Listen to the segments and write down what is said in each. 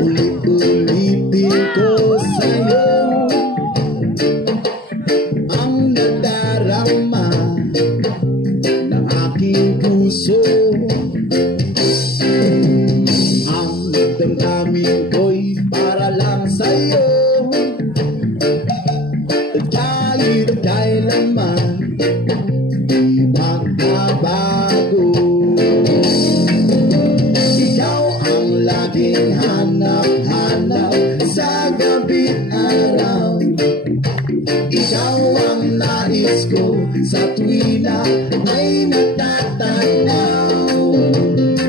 Ulit-ulitin ko sa'yo ang nadarama ng aking puso. Ang damdamin ko'y para lang sa'yo, kahit kailanman di magbabago. Ikaw ang laging hanap-hanap sa gabi't araw. Ikaw ang nais ko sa tuwi na ay natatanaw.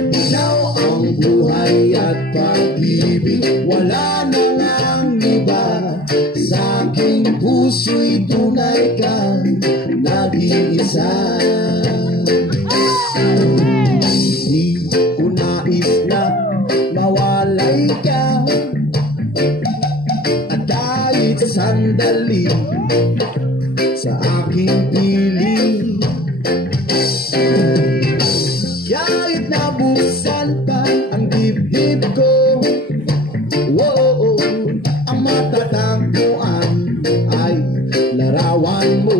Ikaw ang buhay at pag-ibig, wala na ngang iba. Sa aking puso'y tunay kang nag-iisa. Di ko nais na mawalay ka, at kahit sandali sa aking piling. Kahit nabuksan pa ang dibdib ko, ang matatagpuan ay larawan mo.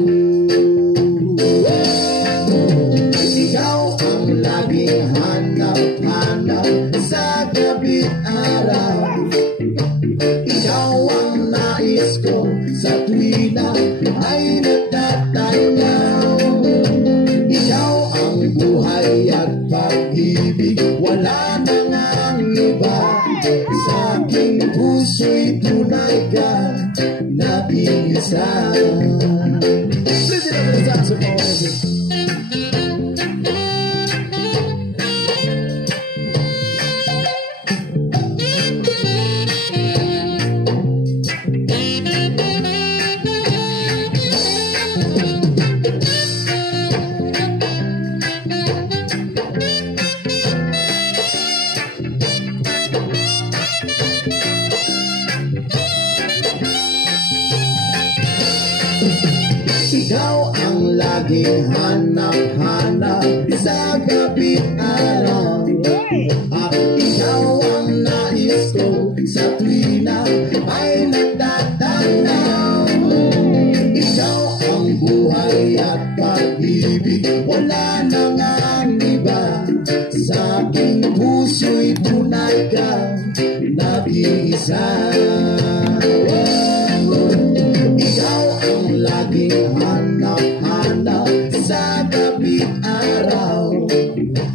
Ikaw ang laging hanap-hanap sa gabi't araw. Ikaw ang nais ko sa tuwi na ay natatanaw. Ikaw ang buhay at pag-ibig, wala na ngang iba. Sa aking puso'y tunay ka nag-iisa. Listen up to the saxophone. Ikaw ang laging hanap-hanap sa gabi't araw. At ikaw ang nais ko sa tuwi na ay natatanaw. Ikaw ang buhay at pag-ibig, wala na ngang iba. Sa aking puso'y tunay kang nag-iisa. Ikaw ang laging hanap-hanap sa gabi't araw.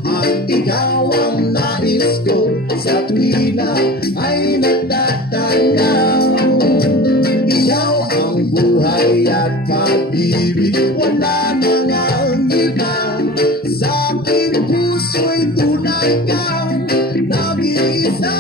At ikaw ang nais ko sa tuwi na ay natatanaw. Ikaw ang buhay at pag-ibig, wala na ngang iba. Sa aking puso'y tunay kang nag-iisa.